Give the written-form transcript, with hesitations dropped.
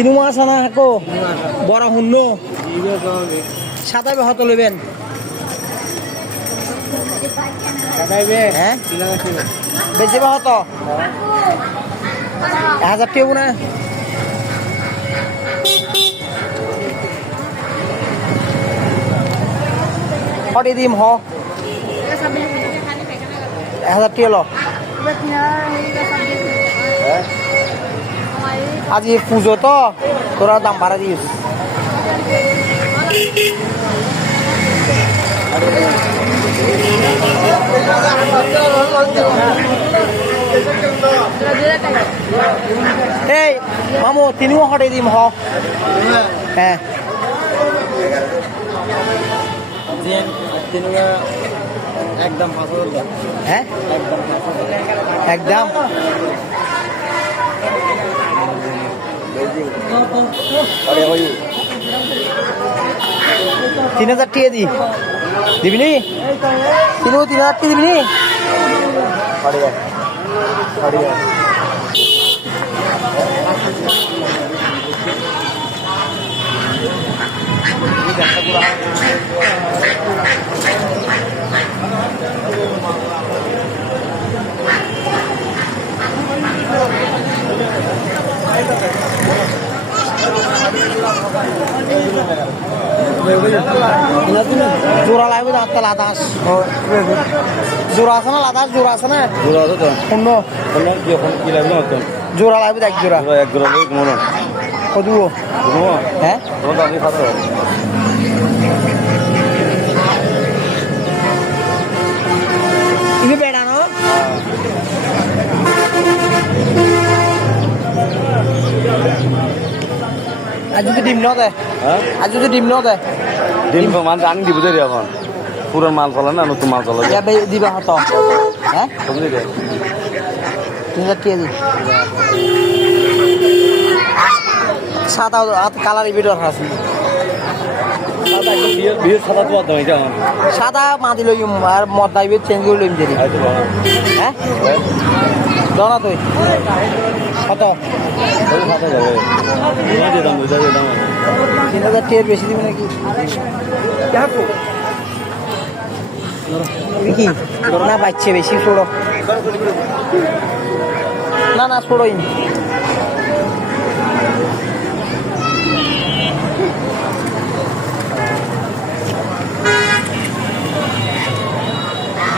তিনু মাছ আনা হাকো বড় হুন্ন সাতাইবে হত লইবেন হ্যাঁ বেচিবা হত 1000 টাকা না হটে দিম হ 1000 টাকা লো আজ পুজো তো তোরা দাম বাড়া দিস এই মামু তিনিও হটে দিম হ হ্যাঁ একদম 5000 হ্যাঁ একদম 3000 টাকা দিবি নি তিনু 3000 টাকা দিবি নি জোড়া লাগবে আটটা লাদাস জোড়া আছে না লাদাস জোড়া আছে না শূন্য জোড়া লাগবে এক জোড়া কত হ্যাঁ ইনি বেড়ানো আজ যদি ডিম ন দেয় আজ যদি ডিম ন দেয় ডিম মান আনি দিব দেরি এখন পুরান মাল চলে না নতুন মাল চলে দিবা হত হ্যাঁ 3000 টাকা দি সাদা কালার ভিডিও আছে সাদা মাদি লইম আর মদ দাইবে চেঞ্জ করে লইম দেরি হ্যাঁ দনা তুই কত 3000 টাকা বেশি দিবি নাকি কি না বাচ্চা বেশি ছোড়ো না ছোড়োই